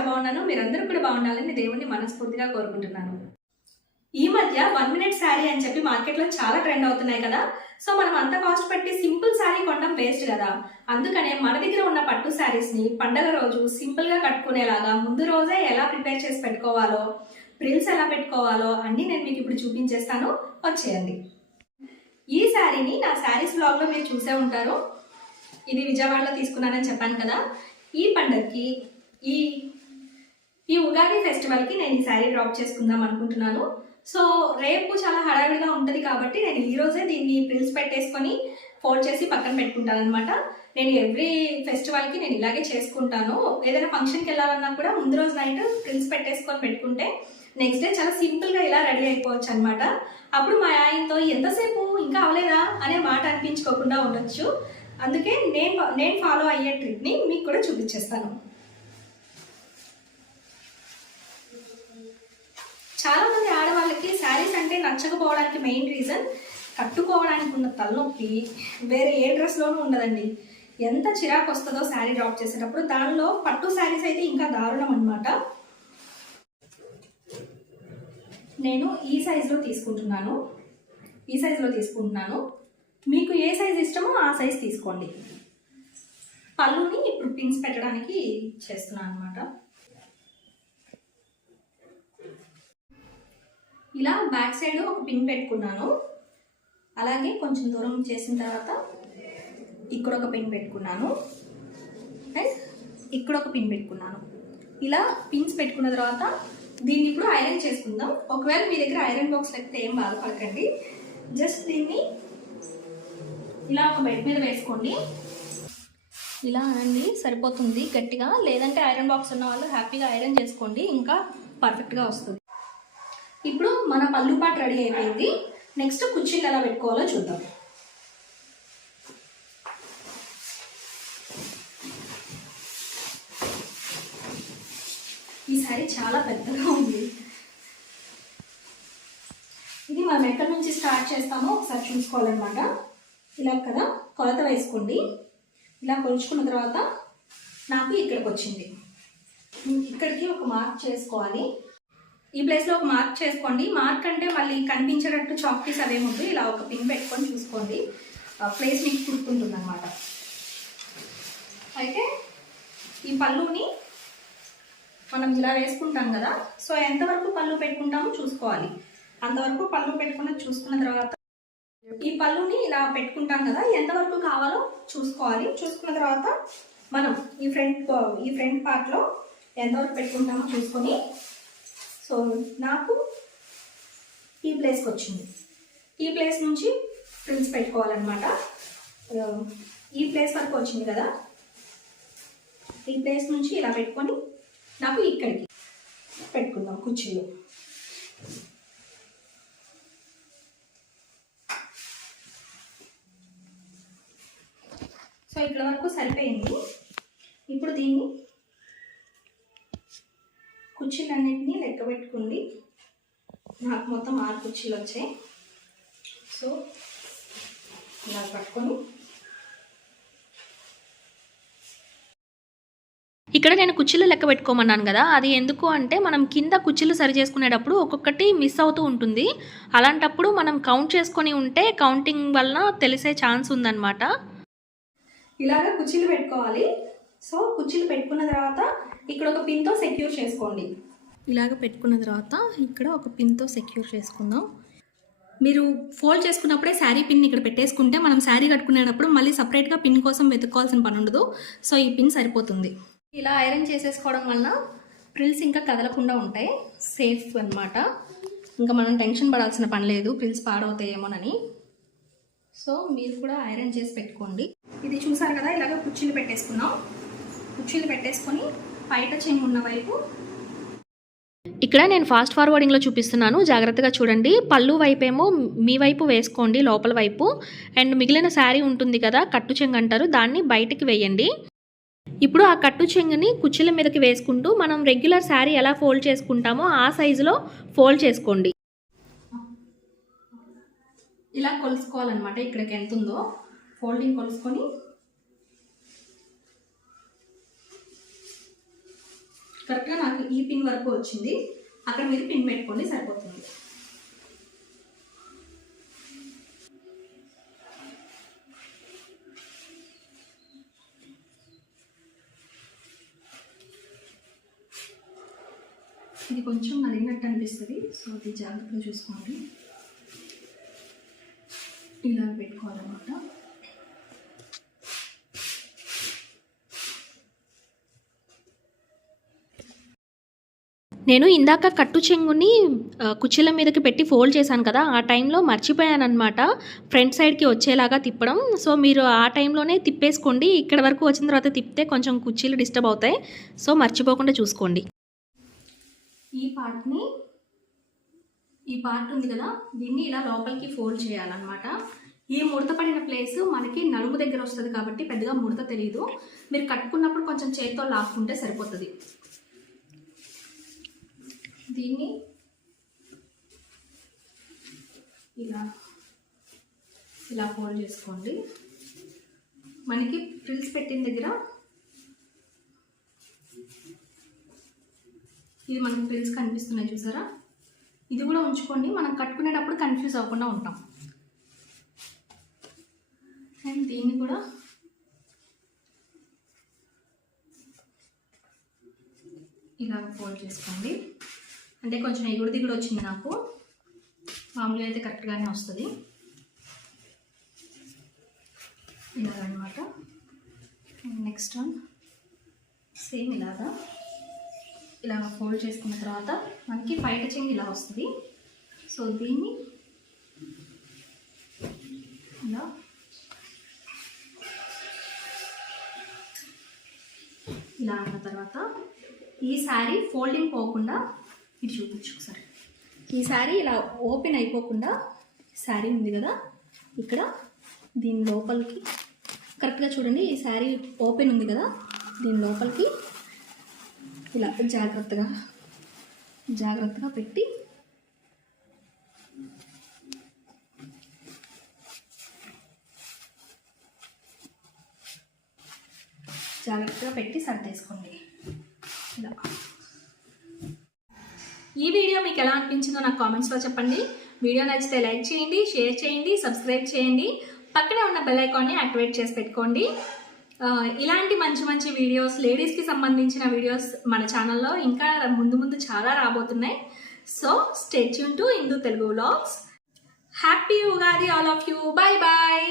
చాలా బాగున్నాను. మీరందరూ కూడా బాగుండాలని దేవుణ్ణి మనస్ఫూర్తిగా కోరుకుంటున్నాను. ఈ మధ్య వన్ మినిట్ శారీ అని చెప్పి మార్కెట్లో చాలా ట్రెండ్ అవుతున్నాయి కదా. సో మనం అంత కాస్ట్ పెట్టి సింపుల్ శారీ కొనడం వేస్ట్ కదా. అందుకనే మన దగ్గర ఉన్న పట్టు శారీస్ని పండగ రోజు సింపుల్గా కట్టుకునేలాగా ముందు రోజే ఎలా ప్రిపేర్ చేసి పెట్టుకోవాలో ప్రిల్స్ ఎలా పెట్టుకోవాలో అన్నీ నేను మీకు ఇప్పుడు చూపించేస్తాను. వచ్చేయండి. ఈ శారీని నా శారీస్ బ్లాగ్లో మీరు చూసే ఉంటారు. ఇది విజయవాడలో తీసుకున్నానని చెప్పాను కదా. ఈ పండగకి ఈ ఈ ఉగాది ఫెస్టివల్కి నేను ఈ శారీ డ్రాప్ చేసుకుందాం అనుకుంటున్నాను. సో రేపు చాలా హడావిడిగా ఉంటుంది కాబట్టి నేను ఈ రోజే దీన్ని ప్రిల్స్ పెట్టేసుకొని ఫోల్డ్ చేసి పక్కన పెట్టుకుంటాను అనమాట నేను ఎవ్రీ ఫెస్టివల్కి నేను ఇలాగే చేసుకుంటాను. ఏదైనా ఫంక్షన్కి వెళ్ళాలన్నా కూడా ముందు రోజు నైట్ ప్రిల్స్ పెట్టేసుకొని పెట్టుకుంటే నెక్స్ట్ డే చాలా సింపుల్గా ఇలా రెడీ అయిపోవచ్చు అనమాట అప్పుడు మా ఆయనతో ఎంతసేపు? ఇంకా అవలేదా అనే మాట అనిపించుకోకుండా ఉండొచ్చు. అందుకే నేను నేను ఫాలో అయ్యే ట్రిక్ని మీకు కూడా చూపించేస్తాను. చాలా మంది ఆడవాళ్ళకి శారీస్ అంటే నచ్చకపోవడానికి మెయిన్ రీజన్ కట్టుకోవడానికి ఉన్న తలనొప్పి వేరే ఏ డ్రెస్లోనూ ఉండదండి. ఎంత చిరాకు వస్తుందో శారీ డ్రాప్ చేసేటప్పుడు దానిలో పట్టు శారీస్ అయితే ఇంకా దారుణం అనమాట నేను ఈ సైజులో తీసుకుంటున్నాను. ఈ సైజులో తీసుకుంటున్నాను. మీకు ఏ సైజ్ ఇష్టమో ఆ సైజ్ తీసుకోండి. పళ్ళుని ఇప్పుడు పిన్స్ పెట్టడానికి చేస్తున్నాను అనమాట ఇలా బ్యాక్ సైడ్ ఒక పిన్ పెట్టుకున్నాను. అలాగే కొంచెం దూరం చేసిన తర్వాత ఇక్కడ ఒక పిన్ పెట్టుకున్నాను. అండ్ ఇక్కడ ఒక పిన్ పెట్టుకున్నాను. ఇలా పిన్స్ పెట్టుకున్న తర్వాత దీన్ని ఇప్పుడు ఐరన్ చేసుకుందాం. ఒకవేళ మీ దగ్గర ఐరన్ బాక్స్ లేకపోతే ఏం బాధపడకండి. జస్ట్ దీన్ని ఇలా ఒక బెడ్ మీద వేసుకోండి. ఇలా అనండి సరిపోతుంది గట్టిగా. లేదంటే ఐరన్ బాక్స్ ఉన్న వాళ్ళు హ్యాపీగా ఐరన్ చేసుకోండి. ఇంకా పర్ఫెక్ట్గా వస్తుంది. ఇప్పుడు మన పళ్ళు పాట రెడీ అయిపోయింది. నెక్స్ట్ కుర్చీలు ఎలా పెట్టుకోవాలో చూద్దాం. ఈ సారీ చాలా పెద్దగా ఉంది. ఇది మనం ఎక్కడి నుంచి స్టార్ట్ చేస్తామో ఒకసారి చూసుకోవాలన్నమాట. ఇలా కదా కొలత వేసుకోండి. ఇలా కొలుచుకున్న తర్వాత నాకు ఇక్కడికి వచ్చింది. ఇక్కడికి ఒక మార్క్ చేసుకోవాలి. ఈ ప్లేస్లో ఒక మార్క్ చేసుకోండి. మార్క్ అంటే మళ్ళీ కనిపించేటట్టు చాక్పీస్ పీస్ ఇలా ఒక పిన్ పెట్టుకొని చూసుకోండి. ప్లేస్ మీకు కుట్టుకుంటుంది అనమాట అయితే ఈ పళ్ళుని మనం ఇలా వేసుకుంటాం కదా. సో ఎంతవరకు పళ్ళు పెట్టుకుంటామో చూసుకోవాలి. అంతవరకు పళ్ళు పెట్టుకున్న చూసుకున్న తర్వాత ఈ పళ్ళుని ఇలా పెట్టుకుంటాం కదా. ఎంతవరకు కావాలో చూసుకోవాలి. చూసుకున్న తర్వాత మనం ఈ ఫ్రంట్ ఈ ఫ్రంట్ పార్ట్లో ఎంతవరకు పెట్టుకుంటామో చూసుకొని సో నాకు ఈ ప్లేస్కి వచ్చింది. ఈ ప్లేస్ నుంచి ప్రిన్స్ పెట్టుకోవాలన్నమాట. ఈ ప్లేస్ వరకు వచ్చింది కదా? ఈ ప్లేస్ నుంచి ఇలా పెట్టుకొని నాకు ఇక్కడికి పెట్టుకుందాం కుర్చీలో. సో ఇక్కడ వరకు సరిపోయింది. ఇప్పుడు దీన్ని కుర్చీలన్నింటినీ లెక్క పెట్టుకోండి నాకు మొత్తం ఆరు కుర్చీలు వచ్చాయి. సో ఇలా పట్టుకొని. ఇక్కడ నేను కుర్చీలు లెక్క పెట్టుకోమన్నాను కదా అది ఎందుకు అంటే మనం కింద కుర్చీలు సరి చేసుకునేటప్పుడు ఒక్కొక్కటి మిస్ అవుతూ ఉంటుంది. అలాంటప్పుడు మనం కౌంట్ చేసుకొని ఉంటే కౌంటింగ్ వలన తెలిసే ఛాన్స్ ఉందన్నమాట. ఇలాగ కుర్చీలు పెట్టుకోవాలి. సో కుర్చీలు పెట్టుకున్న తర్వాత ఇక్కడ ఒక పిన్తో సెక్యూర్ చేసుకోండి. ఇలాగ పెట్టుకున్న తర్వాత ఇక్కడ ఒక పిన్తో సెక్యూర్ చేసుకుందాం. మీరు ఫోల్డ్ చేసుకున్నప్పుడే శారీ పిన్ ఇక్కడ పెట్టేసుకుంటే మనం శారీ కట్టుకునేటప్పుడు మళ్ళీ సపరేట్గా పిన్ కోసం వెతుక్కోవాల్సిన పని ఉండదు. సో ఈ పిన్ సరిపోతుంది. ఇలా ఐరన్ చేసేసుకోవడం వలన ప్రిల్స్ ఇంకా కదలకుండా ఉంటాయి. సేఫ్ అన్నమాట. ఇంకా మనం టెన్షన్ పడాల్సిన పని లేదు. ప్రిల్స్ పాడవుతాయేమోనని సో మీరు కూడా ఐరన్ చేసి పెట్టుకోండి. ఇది చూసారు కదా ఇలాగ కుర్చీలు పెట్టేసుకున్నాం. కుర్చీలు పెట్టేసుకొని బయట చెంగు ఉన్న వైపు. ఇక్కడ నేను ఫాస్ట్ ఫార్వర్డింగ్లో చూపిస్తున్నాను. జాగ్రత్తగా చూడండి. పళ్ళు వైపేమో మీ వైపు వేసుకోండి లోపల వైపు. అండ్ మిగిలిన శారీ ఉంటుంది కదా కట్టు చెంగు అంటారు. దాన్ని బయటికి వేయండి. ఇప్పుడు ఆ కట్టు చెంగుని కుర్చీల మీదకి వేసుకుంటూ మనం రెగ్యులర్ శారీ ఎలా ఫోల్డ్ చేసుకుంటామో ఆ సైజులో ఫోల్డ్ చేసుకోండి. ఇలా కొలుసుకోవాలన్నమాట. ఇక్కడికి ఎంత ఉందో. ఫోల్డింగ్ కొలుసుకొని కరెక్ట్గా నాకు ఈ పిన్ వరకు వచ్చింది. అక్కడ మీరు పిన్ పెట్టుకోండి సరిపోతుంది. ఇది కొంచెం నలిగినట్టు అనిపిస్తుంది సో అది జాగ్రత్తగా చూసుకోండి. ఇలా పెట్టుకోవాలన్నమాట. నేను ఇందాక కట్టు చెంగుని కుచ్చిల కుర్చీల మీదకి పెట్టి ఫోల్డ్ చేశాను కదా ఆ టైంలో మర్చిపోయాను అనమాట ఫ్రంట్ సైడ్కి వచ్చేలాగా తిప్పడం. సో మీరు ఆ టైంలోనే తిప్పేసుకోండి. ఇక్కడ వరకు వచ్చిన తర్వాత తిప్పితే కొంచెం కుర్చీలు డిస్టర్బ్ అవుతాయి. సో మర్చిపోకుండా చూసుకోండి. ఈ పార్ట్ని ఈ పార్ట్ ఉంది కదా దీన్ని ఇలా లోపలికి ఫోల్డ్ చేయాలన్నమాట. ఈ ముడత పడిన ప్లేస్ మనకి నడుము దగ్గర వస్తుంది కాబట్టి పెద్దగా ముడత తెలియదు మీరు కట్టుకున్నప్పుడు కొంచెం చేతితో లాక్కుంటే సరిపోతుంది. దీన్ని ఇలా ఇలా ఫోల్డ్ చేసుకోండి. మనకి ఫ్రిల్స్ పెట్టిన దగ్గర ఇది మనకి ఫ్రిల్స్ కనిపిస్తున్నాయి చూసారా? ఇది కూడా ఉంచుకోండి. మనం కట్టుకునేటప్పుడు కన్ఫ్యూజ్ అవ్వకుండా ఉంటాం. అండ్ దీన్ని కూడా ఇలా ఫోల్డ్ చేసుకోండి. అంటే కొంచెం ఎగుడు దిగుడు వచ్చింది నాకు. మామూలుగా అయితే కరెక్ట్గానే వస్తుంది. ఇలాగనమాట. నెక్స్ట్ వన్ సేమ్ ఇలాగా. ఇలా ఫోల్డ్ చేసుకున్న తర్వాత మనకి బయట చెంగి ఇలా వస్తుంది. సో దీన్ని ఇలా ఇలా అన్న తర్వాత ఈ శారీ ఫోల్డింగ్ పోకుండా ఇది చూపించు ఒకసారి ఈ శారీ ఇలా ఓపెన్ అయిపోకుండా శారీ ఉంది కదా ఇక్కడ దీని లోపలికి కరెక్ట్గా చూడండి ఈ శారీ ఓపెన్ ఉంది కదా దీని లోపలికి ఇలా జాగ్రత్తగా జాగ్రత్తగా పెట్టి జాగ్రత్తగా పెట్టి సర్దేసుకోండి ఇలా ఈ వీడియో మీకు ఎలా అనిపించిందో నాకు కామెంట్స్లో చెప్పండి. వీడియో నచ్చితే లైక్ చేయండి షేర్ చేయండి సబ్స్క్రైబ్ చేయండి. పక్కనే ఉన్న బెల్ ఐకాన్ని యాక్టివేట్ చేసి పెట్టుకోండి. ఇలాంటి మంచి మంచి వీడియోస్ లేడీస్కి సంబంధించిన వీడియోస్ మన ఛానల్లో ఇంకా ముందు ముందు చాలా రాబోతున్నాయి. So stay to Hindu Telugu vlogs happy Ugadi all of you bye bye